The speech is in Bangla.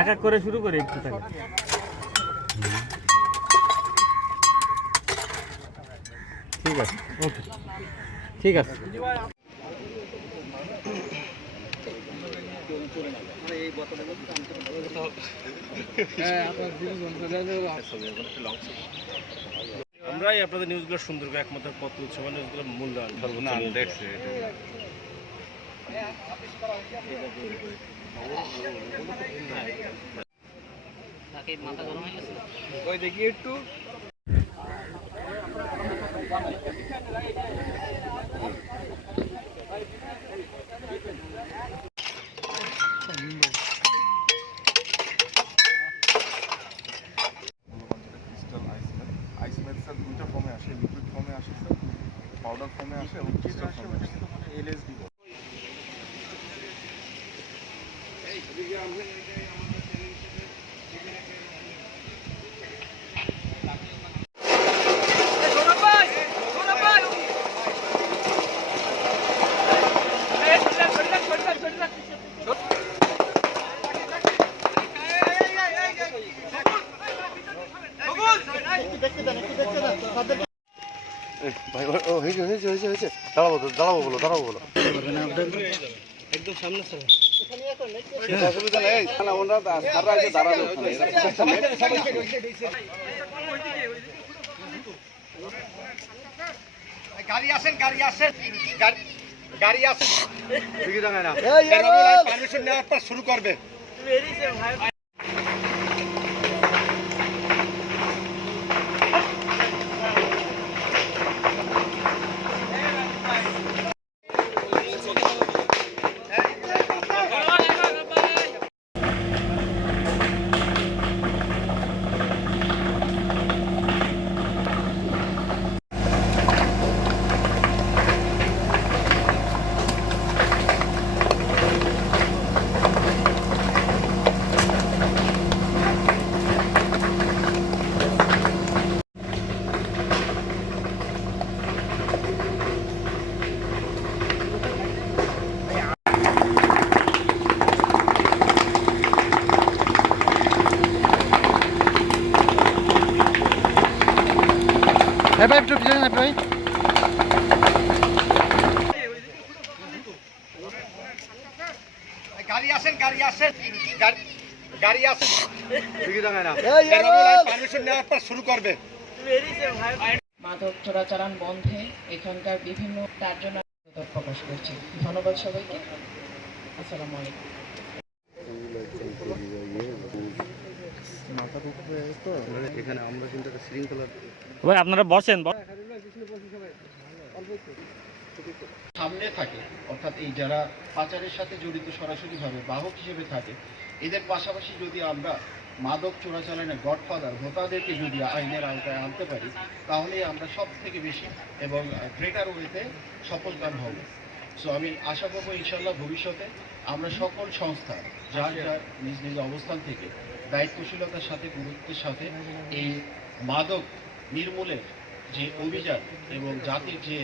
এক এক করে শুরু করে একটু তাহলে। ঠিক আছে, ওকে, ঠিক আছে। আমরাই আপনাদের নিউজগুলো সুন্দর করে একমাত্র পত্র উৎসব নিউজগুলো মূল্যায়ন সর্বোচ্চ দেখছে। ওই দেখি একটু আইসমেটসের দুইটা ফর্মে আসে, লিকুইড ফর্মে আসে স্যার, পাউডার ফর্মে আসে এবং ক্রিস্টাল ফর্মে আসে। এলএসডি ভাই ও হয়েছে হয়েছে হয়েছে হয়েছে দাঁড়াবো বলো একদম সামনে স্যার। অসুবিধা নেই ওনারা সারা এসে দাঁড়াবে গাড়ি আসেন ঠিকই জানায় না পারমিশন নেওয়ার পর শুরু করবে। ঠিকই জানায় না পারমিশন নেওয়ার পর শুরু করবে। মাদক চোরাচালান বন্ধে এখানকার বিভিন্ন তার জন্য প্রকাশ করছি। ধন্যবাদ সবাইকে। আসসালামু আলাইকুম। এখানে আমরা কিন্তু একটা শৃঙ্খলা ভাই আপনারা বসেন। সামনে থাকে, অর্থাৎ এই যারা পাচারের সাথে জড়িত সরাসরিভাবে বাহক হিসেবে থাকে, এদের পাশাপাশি যদি আমরা মাদক চোরাচালানের গডফাদার হোতাদেরকে যদি আইনের আওতায় আনতে পারি, তাহলে আমরা সব থেকে বেশি এবং গ্রেটার ওয়েতে সফলকাম হব। সো আমি আশা করবো ইনশাল্লাহ ভবিষ্যতে আমরা সকল সংস্থা যার যার নিজ নিজ অবস্থান থেকে দায়িত্বশীলতার সাথে গুরুত্বের সাথে এই মাদক নির্মূলের যে অভিযান এবং জাতির যে